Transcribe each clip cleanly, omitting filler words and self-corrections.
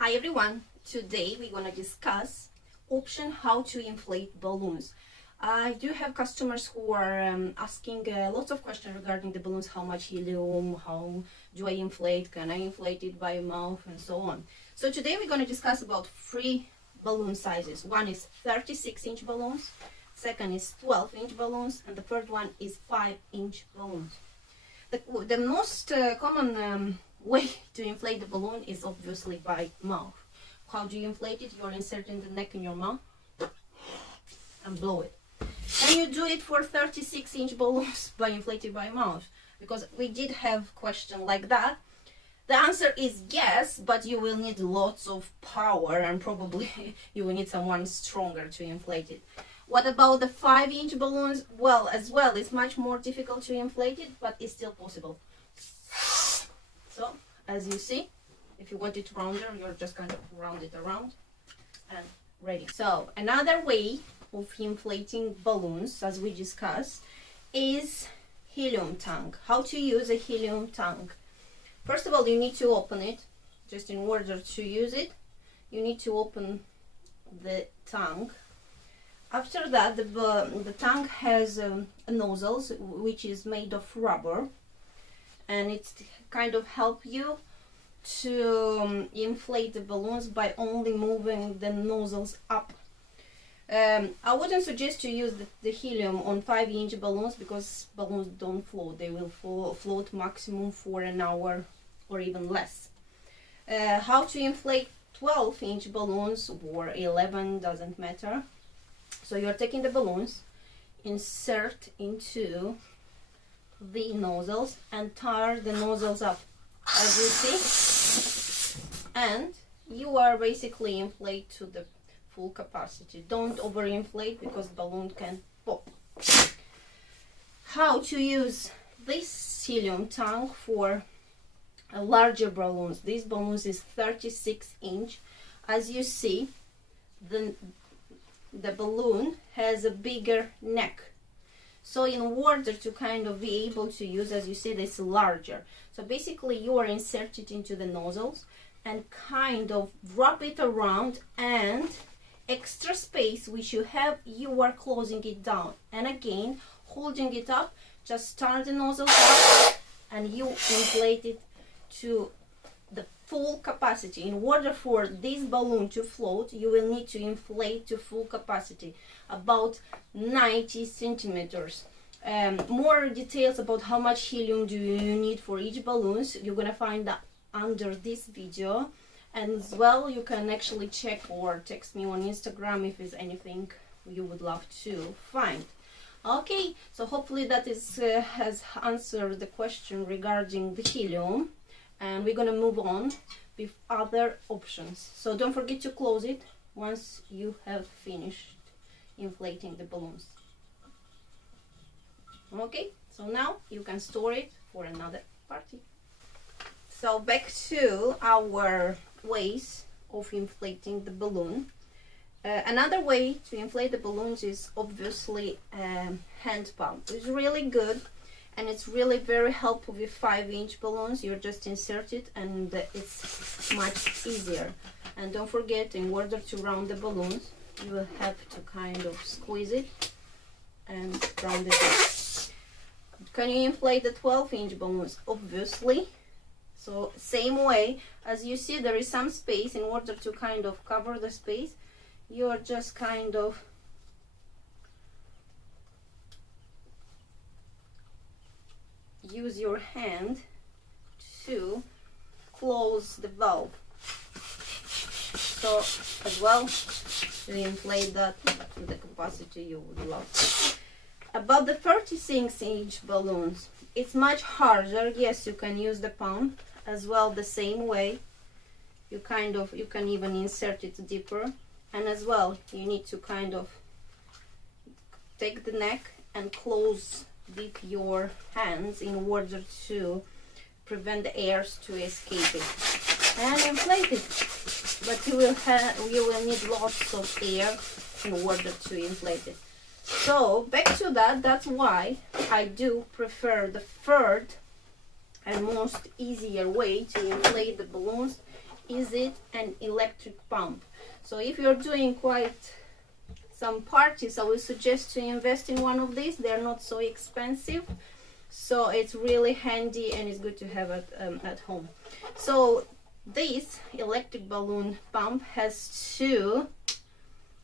Hi everyone, today we're going to discuss option how to inflate balloons. I do have customers who are asking lots of questions regarding the balloons, how much helium, how do I inflate, can I inflate it by mouth and so on. So today we're going to discuss about three balloon sizes. One is 36-inch balloons, second is 12-inch balloons, and the third one is 5-inch balloons. The most common way to inflate the balloon is obviously by mouth. How do you inflate it? You're inserting the neck in your mouth and blow it. Can you do it for 36-inch balloons by inflating by mouth? Because we did have question like that. The answer is yes, but you will need lots of power and probably you will need someone stronger to inflate it. What about the 5-inch balloons? Well, as well, it's much more difficult to inflate it, but it's still possible. So, as you see, if you want it rounder, you're just kind of round it around and ready. So, another way of inflating balloons, as we discussed, is helium tank. How to use a helium tank? First of all, you need to open it. Just in order to use it, you need to open the tank. After that, the tank has nozzles which is made of rubber, and it kind of help you to inflate the balloons by only moving the nozzles up. I wouldn't suggest to use the helium on 5-inch balloons because balloons don't float. They will float maximum for an hour or even less. How to inflate 12-inch balloons or 11, doesn't matter. So you're taking the balloons, insert into the nozzles and tie the nozzles up, as you see, and you are basically inflate to the full capacity. Don't overinflate because balloon can pop. How to use this helium tank for larger balloons? This balloons is 36-inch. As you see, the balloon has a bigger neck, so in order to kind of be able to use, as you see, this larger, so basically you are inserted into the nozzles and kind of wrap it around, and extra space which you have, you are closing it down, and again holding it up, just turn the nozzle up and you inflate it to the full capacity. In order for this balloon to float, you will need to inflate to full capacity, about 90 centimeters. More details about how much helium do you need for each balloons, you're gonna find that under this video, and as well you can actually check or text me on Instagram if there's anything you would love to find. Okay, so hopefully that has answered the question regarding the helium, and we're gonna move on with other options. So don't forget to close it once you have finished inflating the balloons. Okay, so now you can store it for another party. So back to our ways of inflating the balloon. Another way to inflate the balloons is obviously hand pump. It's really good, and it's really very helpful with 5-inch balloons. You're just insert it and it's much easier. And don't forget, in order to round the balloons, you will have to kind of squeeze it and round it up. Can you inflate the 12-inch balloons? Obviously. So same way, as you see, there is some space. In order to kind of cover the space, you are just kind of use your hand to close the valve. So as well, you inflate that to the capacity you would love. About the 36-inch balloons, it's much harder. Yes, you can use the pump as well the same way. You can even insert it deeper, and as well you need to kind of take the neck and close with your hands in order to prevent the airs to escape it and inflate it. But you will need lots of air in order to inflate it. So back to that, that's why I do prefer the third and most easier way to inflate the balloons is it an electric pump. So if you're doing quite some parties, I would suggest to invest in one of these. They're not so expensive, so it's really handy and it's good to have it at home. So this electric balloon pump has 2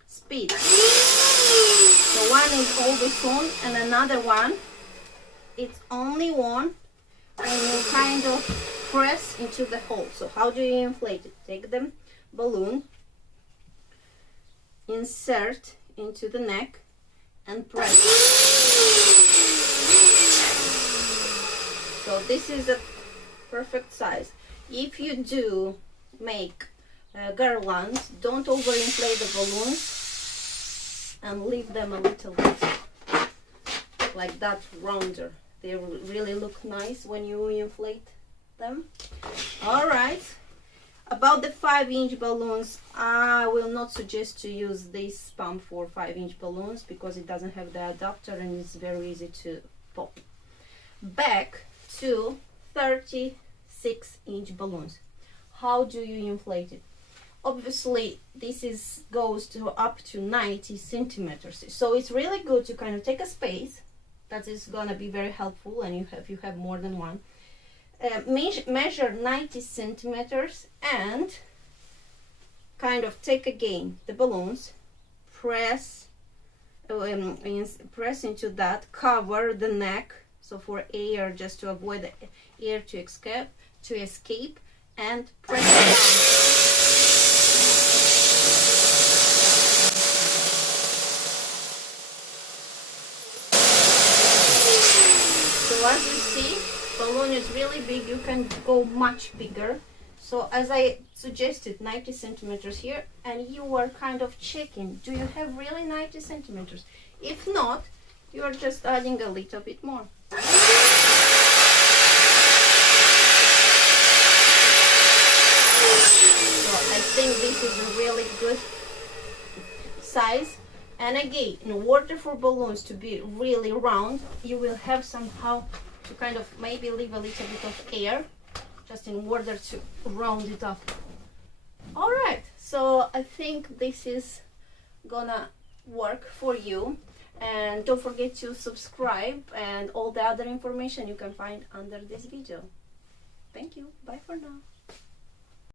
speeds. So one is always on and another one, it's only on and you kind of press into the hole. So how do you inflate it? Take the balloon, insert into the neck and press. So this is a perfect size. If you do make garlands, don't overinflate the balloons and leave them a little bit like that, rounder. They really look nice when you inflate them. All right, about the 5-inch balloons, I will not suggest to use this pump for 5-inch balloons because it doesn't have the adapter and it's very easy to pop. Back to 36-inch balloons. How do you inflate it? Obviously this goes to up to 90 centimeters, so it's really good to kind of take a space. That is gonna be very helpful, and if you have more than one, measure 90 centimeters and kind of take again the balloons, press into that, cover the neck, so for air, just to avoid the air to escape, and press down. So as you see, balloon is really big. You can go much bigger. So as I suggested, 90 centimeters here, and you are kind of checking, do you have really 90 centimeters? If not, you are just adding a little bit more. So I think this is a really good size. And again, in order for balloons to be really round, you will have somehow to kind of maybe leave a little bit of air, just in order to round it up. All right, so I think this is gonna work for you. And don't forget to subscribe, and all the other information you can find under this video. Thank you. Bye for now.